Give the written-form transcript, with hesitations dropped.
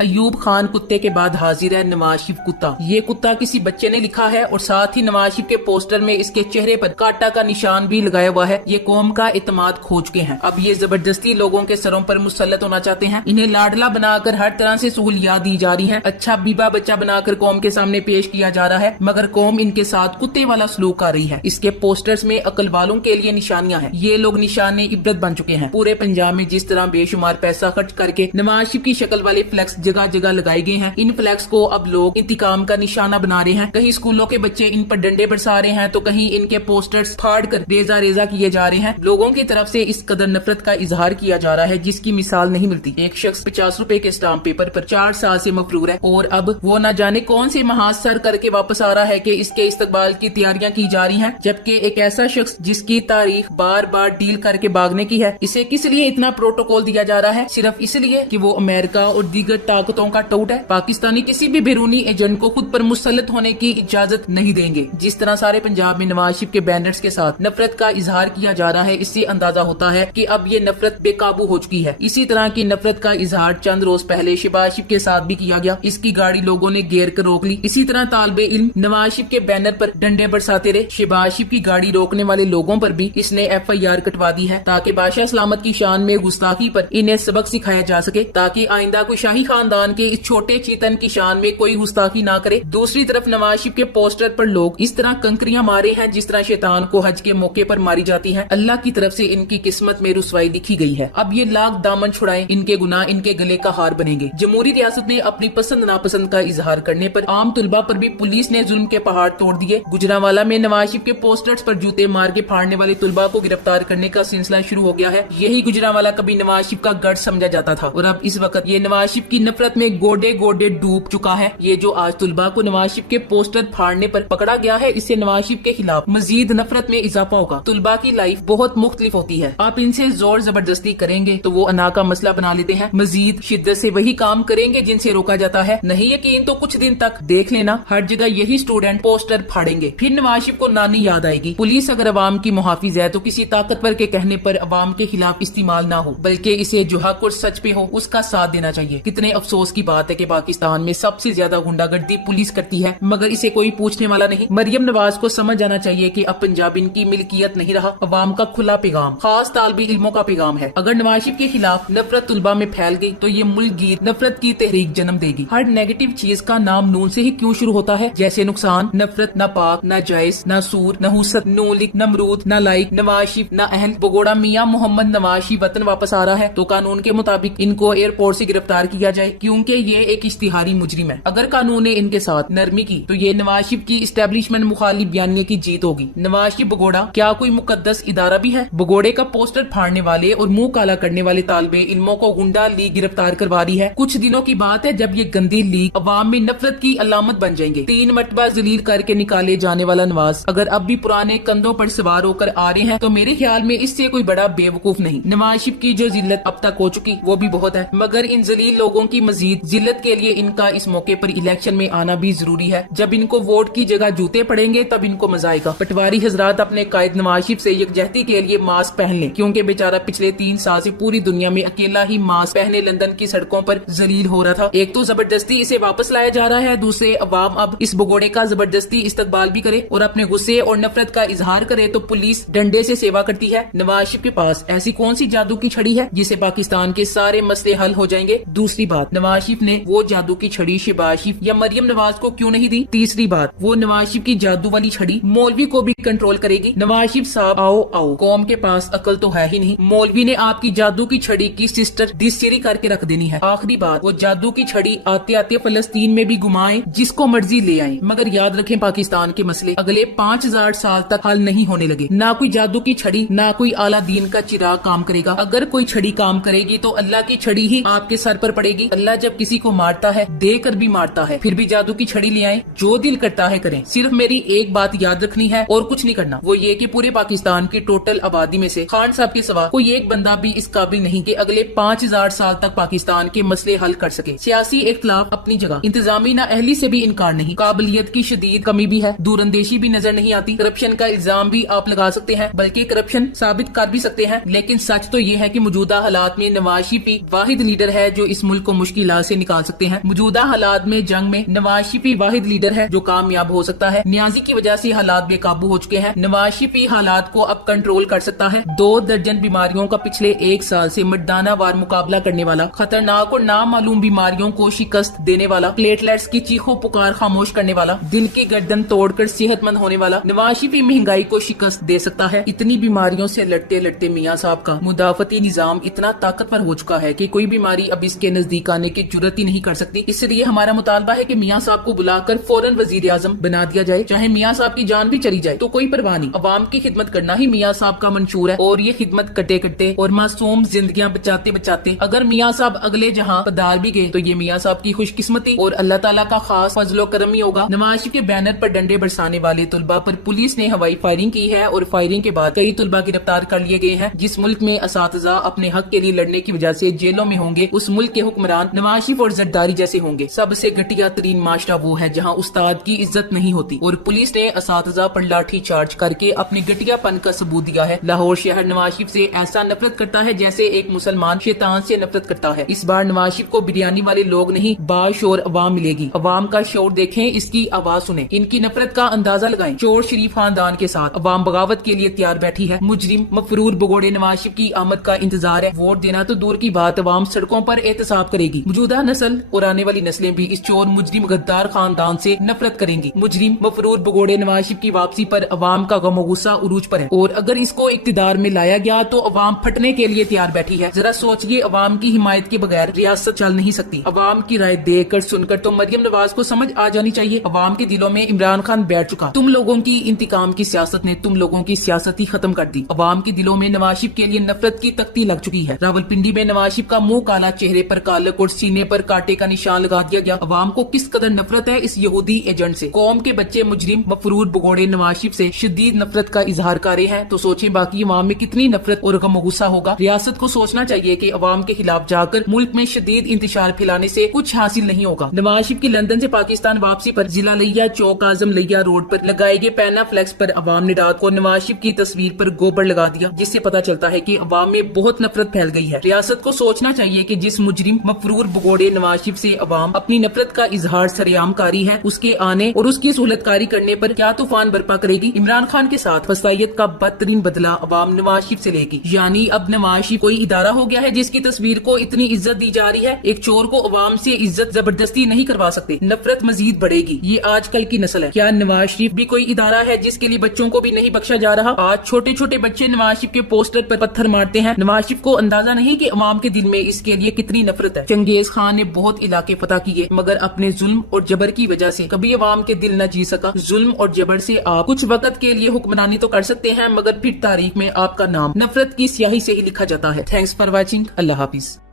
अयूब खान कुत्ते के बाद हाजिर है नवाज शरीफ कुत्ता। ये कुत्ता किसी बच्चे ने लिखा है और साथ ही नवाज शरीफ के पोस्टर में इसके चेहरे पर कांटा का निशान भी लगाया हुआ है। ये कौम का इत्मीनान खो चुके हैं। अब ये जबरदस्ती लोगों के सरों पर मुसल्लत होना चाहते हैं। इन्हें लाडला बनाकर हर तरह से सहूलियात दी जा रही है। अच्छा बीबा बच्चा बनाकर कौम के सामने पेश किया जा रहा है, मगर कौम इनके साथ कुत्ते वाला सलूक कर रही है। इसके पोस्टर्स में अकल वालों के लिए निशानियां हैं। ये लोग निशाने इबरत बन चुके हैं। पूरे पंजाब में जिस तरह बेशुमार पैसा खर्च करके नवाज शरीफ की शक्ल वाले फ्लैक्स जगह जगह लगाए गए हैं, इन फ्लैक्स को अब लोग इंतकाम का निशाना बना रहे हैं। कहीं स्कूलों के बच्चे इन पर डंडे बरसा रहे हैं तो कहीं इनके पोस्टर्स फाड़ कर रेजा रेजा किए जा रहे हैं। लोगों की तरफ से इस कदर नफरत का इजहार किया जा रहा है जिसकी मिसाल नहीं मिलती। एक शख्स 50 रुपए के स्टाम्प पेपर पर 4 साल से मफरूर है और अब वो न जाने कौन से महाज सर करके वापस आ रहा है कि इसके इस्तकबाल की तैयारियां की जा रही हैं, जबकि एक ऐसा शख्स जिसकी तारीख बार बार डील करके भागने की है, इसे किस लिए इतना प्रोटोकॉल दिया जा रहा है? सिर्फ इसलिए कि वो अमेरिका और दीगर ताकतों का टोट है। पाकिस्तानी किसी भी बैरूनी एजेंट को खुद पर मुसल्लत होने की इजाजत नहीं देंगे। जिस तरह सारे पंजाब में नवाज शरीफ के बैनर्स के साथ नफरत का इजहार किया जा रहा है, इससे अंदाजा होता है कि अब ये नफरत बेकाबू हो चुकी है। इसी तरह की नफरत का इजहार चंद रोज पहले शहबाज शरीफ के साथ भी किया गया। इसकी गाड़ी लोगों ने घेर कर रोक ली। इसी तरह तालिबे इल्म नवाज शरीफ के बैनर पर डंडे बरसाते रहे। शहबाज शरीफ की गाड़ी रोकने वाले लोगों पर भी इसने FIR कटवा दी है ताकि बादशाह सलामत की शान में गुस्ताखी पर इन्हें सबक सिखाया जा सके, ताकि आइंदा कोई शाही खानदान के इस छोटे चीतन की शान में कोई गुस्ताखी ना करे। दूसरी तरफ नवाज शरीफ के पोस्टर पर लोग इस तरह कंकरियां मारे हैं जिस तरह शैतान को हज के मौके पर मारी जाती है। अल्लाह की तरफ से इनकी किस्मत में रुसवाई लिखी गई है। अब ये लाख दामन छुड़ाएं, इनके गुनाह इनके गले का हार बनेंगे। जमहूरी रियासत ने अपनी पसंद नापसंद का इजहार करने पर आम तुलबा पर भी पुलिस ने जुल्म के पहाड़ तोड़ दिए। गुजरांवाला में नवाज शरीफ के पोस्टर्स पर जूते मार के फाड़ने वाले तुलबा को गिरफ्तार करने का सिलसिला शुरू हो गया है। यही गुजरांवाला कभी नवाज शरीफ का गढ़ समझा जाता था और अब इस वक्त ये नवाज शरीफ की नफरत में गोडे गोडे डूब चुका है। ये जो आज तुलबा को नवाज शरीफ के पोस्टर फाड़ने पर पकड़ा गया है, इससे नवाज शरीफ के खिलाफ मजीद नफरत में इजाफा होगा। तुलबा की लाइफ बहुत मुख्तलिफ होती है। आप इनसे जोर जबरदस्ती करेंगे तो वो अना का मसला बना लेते हैं। मजीद शिद्दत से वही काम करेंगे जिनसे रोका जाता है। नहीं यकीन तो कुछ दिन तक देख लेना, हर जगह यही स्टूडेंट पोस्टर फाड़ेंगे। फिर नवाज शरीफ को नानी याद आएगी। पुलिस अगर अवाम की मुहाफिज है तो किसी ताकतवर के कहने पर अवाम के खिलाफ इस्तेमाल ना हो, बल्कि इसे जो हक और सच पे हो उसका साथ देना चाहिए। कितने अफसोस की बात है कि पाकिस्तान में सबसे ज्यादा गुंडागर्दी पुलिस करती है, मगर इसे कोई पूछने वाला नहीं। मरियम नवाज को समझ जाना चाहिए कि अब पंजाब इनकी मिल्कियत नहीं रहा। अवाम का खुला पैगाम, खास तालिबे इल्मों का पैगाम है। अगर नवाज शरीफ के खिलाफ नफरत तुलबा में फैल गई तो ये मुल्क गीर नफरत की तहरीक जन्म देगी। हर नेगेटिव चीज का नाम नून से ही क्यों शुरू होता है? जैसे नुकसान, नफरत, न पाक, न जायज, न सूर, न हुसत, नूलिक, नमरूद, न लाइक, नवाज शरीफ, न अहल। बगोड़ा मियां मोहम्मद नवाज शरीफ वतन वापस आ रहा है तो कानून के मुताबिक इनको एयरपोर्ट से गिरफ्तार किया जाए, क्योंकि ये एक इश्तिहारी मुजरिम है। अगर कानून ने इनके साथ नरमी की तो ये नवाज शरीफ की इस्टेब्लिशमेंट मुखालिफ बयानिया की जीत होगी। नवाज शरीफ बगोड़ा क्या कोई मुकद्दस इदारा भी है? बगोड़े का पोस्टर फाड़ने वाले और मुंह काला करने वाले तालिबे इल्मों को गुंडा लीग गिरफ्तार करवा रही है। कुछ दिनों की बात है जब ये गंदी लीग अवाम में नफरत की अलामत बन जाएंगे। 3 मरतबा जलील करके निकाले जाने वाला नवाज अगर अब भी पुराने कंधों पर सवार होकर आ रहे हैं तो मेरे ख्याल में इससे कोई बड़ा बेवकूफ नहीं। नवाज शरीफ की जो जिल्लत अब तक हो चुकी वो भी बहुत है, मगर इन जलील लोगों की मजीद जिल्लत के लिए इनका इस मौके पर इलेक्शन में आना भी जरूरी है। जब इनको वोट की जगह जूते पड़ेंगे तब इनको मजा आएगा। पटवारी हजरात अपने कायद नवाज शरीफ से यकजहती के लिए मास्क पहन लें, क्योंकि बेचारा पिछले 3 साल से पूरी दुनिया में अकेला ही मास्क पहने लंदन की सड़कों पर जलील हो रहा था। एक तो जबरदस्ती इसे वापस लाया जा रहा है, दूसरे अवाम अब इस बगोड़े का जबरदस्ती इस्तकबाल भी करे और अपने गुस्से और नफरत का इजहार करे तो पुलिस डंडे से सेवा करती है। नवाज शरीफ के पास ऐसी कौन सी जादू की छड़ी है जिससे पाकिस्तान के सारे मसले हल हो जाएंगे? दूसरी बात, नवाज शरीफ ने वो जादू की छड़ी शहबाज शरीफ या मरियम नवाज को क्यों नहीं दी? तीसरी बात, वो नवाज शरीफ की जादू वाली छड़ी मौलवी को भी कंट्रोल करेगी। नवाज शरीफ साहब आओ आओ, कौम के पास अकल तो है ही नहीं। मौलवी ने आपकी जादू की छड़ी की सिस्टर दिसचरी करके रख देनी है। आखिरी बात, वो जादू की छड़ी आते आते फलस्तीन में भी घुमाएं, जिसको मर्जी ले आए, मगर याद रखें पाकिस्तान के मसले अगले 5000 साल तक हल नहीं होने लगे। ना कोई जादू की छड़ी, ना कोई आला दीन का चिराग काम करेगा। अगर कोई छड़ी काम करेगी तो अल्लाह की छड़ी ही आपके सर पर पड़ेगी। अल्लाह जब किसी को मारता है देकर भी मारता है, फिर भी जादू की छड़ी ले आए, जो दिल करता है करें। सिर्फ मेरी एक बात याद रखनी है और कुछ नहीं करना, वो ये कि पूरे पाकिस्तान की टोटल आबादी में से खान साहब के सिवा कोई एक बंदा भी इस काबिल नहीं कि अगले 5000 साल तक पाकिस्तान के मसले हल कर सके। सियासी इख्तिलाफ अपनी जगह, इंतजामी ना अहली से भी इनकार नहीं। काबिलियत की शदीद कमी भी है, दूरंदेशी भी नजर नहीं आती। करप्शन का इल्जाम भी आप लगा सकते हैं, बल्कि करप्शन साबित कर भी सकते हैं, लेकिन सच तो ये है कि मौजूदा हालात में नवाज शरीफ वाहिद लीडर है जो इस मुल्क को मुश्किल से निकाल सकते हैं। मौजूदा हालात में जंग में नवाज शरीफ वाहिद लीडर है जो कामयाब हो सकता है। न्याजी की वजह से हालात बेकाबू हो चुके हैं। नवाज शरीफ हालात को अब कंट्रोल कर सकता है। 2 दर्जन बीमारियों का पिछले 1 साल से मर्दाना वार मुकाबला करने वाला, खतरनाक और नामालूम बीमारियों को शिकस्त देने वाला, प्लेटलेट्स की चीखों पुकार खामोश करने वाला, दिल की गर्दन तोड़कर सेहतमंद होने वाला नवाज शरीफ महंगाई को शिकस्त दे सकता है। इतनी बीमारियों से लड़ते लड़ते मियाँ साहब का मुदाफती निजाम इतना ताकतवर हो चुका है कि कोई बीमारी अब इसके नजदीक आने की जुर्रत ही नहीं कर सकती। इसलिए हमारा मुतालबा है कि मियाँ साहब को बुलाकर फौरन वजीर आजम बना दिया जाए। चाहे मियाँ साहब की जान भी चली जाए तो कोई परवाह नहीं। अवाम की खिदमत करना ही मियाँ साहब का मंशूर है और ये खिदमत करते करते और मासूम जिंदगियां बचाते बचाते अगर मियाँ साहब अगले जहां पधार भी गए तो ये मियाँ साहब की खुशकिस्मती और अल्लाह ताला का खास फजलो करम ही होगा। नवाज शरीफ के बैनर पर डंडे बरसाने वाले तुलबा पर पुलिस ने हवाई फायरिंग की है और फायरिंग के बाद कई तुलबा गिरफ्तार कर लिए गए हैं। जिस मुल्क में असातिज़ा अपने हक के लिए लड़ने की वजह से जेलों में होंगे उस मुल्क के हुक्मरान नवाज शरीफ और जरदारी जैसे होंगे। सबसे घटिया तरीन माशरा वो है जहाँ उस्ताद की इज्जत नहीं होती और पुलिस ने असातिज़ा पर लाठी चार्ज करके अपने घटियापन का सबूत दिया है। लाहौर शहर नवाज शरीफ से ऐसा नफरत करता है जैसे एक मुसलमान शैतान से नफरत करता है। इस बार नवाज शरीफ को बिरयानी वाले लोग नहीं बाशोर अवाम मिलेगी। अवाम का शोर देखें, इसकी आवाज सुने, इनकी नफरत का अंदाजा लगाएं। चोर शरीफ खानदान के साथ अवाम बगावत के लिए तैयार बैठी है। मुजरिम मफरूर भगोड़े नवाज शरीफ की आमद का इंतजार है। वोट देना तो दूर की बात, अवाम सड़कों पर एहतसाब करेगी। मौजूदा नस्ल और आने वाली नस्लें भी इस चोर मुजरिम गद्दार खानदान से नफरत करेंगी। मुजरिम मफरूर भगोड़े नवाज शरीफ की वापसी पर अवाम का गम गुस्सा उरूज पर है और अगर इसको इक्तिदार में लाया गया तो अवाम फटने के लिए तैयार बैठी है। जरा सोचिए, अवाम की हिमायत के बगैर रियासत चल नहीं सकती। अवाम की राय देखकर सुनकर तो मरियम नवाज को समझ आ जानी चाहिए अवाम के दिलों में इमरान खान बैठ चुका। तुम लोगों की इंतकाम की सियासत ने तुम लोगों की सियासत ही खत्म कर दी। अवाम के दिलों में नवाज शरीफ के लिए नफरत की तख्ती लग चुकी है। रावलपिंडी में नवाज शरीफ का मुंह काला, चेहरे पर कालक और सीने पर कांटे का निशान लगा दिया गया। अवाम को किस कदर नफरत है इस यहूदी एजेंट से। कौम के बच्चे मुजरिम मफरूर भगोड़े नवाज शरीफ से शदीद नफरत का इजहार कर रहे हैं तो सोचें बाकी अवाम में कितनी नफरत और गम गुस्सा होगा। रियासत को सोचना चाहिए कि अवाम के खिलाफ जाकर मुल्क में शदीद इंतशार फैलाने से कुछ हासिल नहीं होगा। नवाज शरीफ की लंदन से पाकिस्तान वापसी पर जिला लिया चौक आजम लिया रोड पर लगाए गए पैना फ्लेक्स पर अवाम ने रात को नवाज शरीफ की तस्वीर पर गोबर लगा दिया, जिससे पता चलता है कि अवाम में बहुत नफरत फैल गई है। रियासत को सोचना चाहिए कि जिस मुजरिम मफरूर भगोड़े नवाज शरीफ से अवाम अपनी नफरत का इजहार सरेआम कारी है, उसके आने और उसकी सहूलतकारी करने पर क्या तूफान बर्पा करेगी। इमरान खान के साथ फसाइयत का बदतरीन बदला अवाम नवाज शरीफ से लेगी। यानी अब नवाज शरीफ कोई इदारा हो गया है जिसकी तस्वीर को इतनी इज्जत दी जा रही है। एक चोर को अवाम से इज्जत जबरदस्ती नहीं करवा सकते, नफरत मजीद बढ़ेगी। ये आजकल की नस्ल है। क्या नवाज शरीफ भी कोई इदारा है जिसके लिए बच्चों को भी नहीं बख्शा जा रहा। आज छोटे छोटे बच्चे नवाज शरीफ के पोस्टर पर पत्थर मारते हैं। नवाज शरीफ को अंदाजा नहीं कि अवाम के दिल में इसके लिए कितनी नफरत है। चंगेज खान ने बहुत इलाके फतह किए मगर अपने जुल्म और जबर की वजह से कभी अवाम के दिल न जी सका। जुल्म और जबर से आप कुछ वक्त के लिए हुक्मरानी तो कर सकते हैं मगर फिर तारीख में आपका नाम नफरत की स्याही से ही लिखा जाता है। Thanks for watching. Allah Hafiz.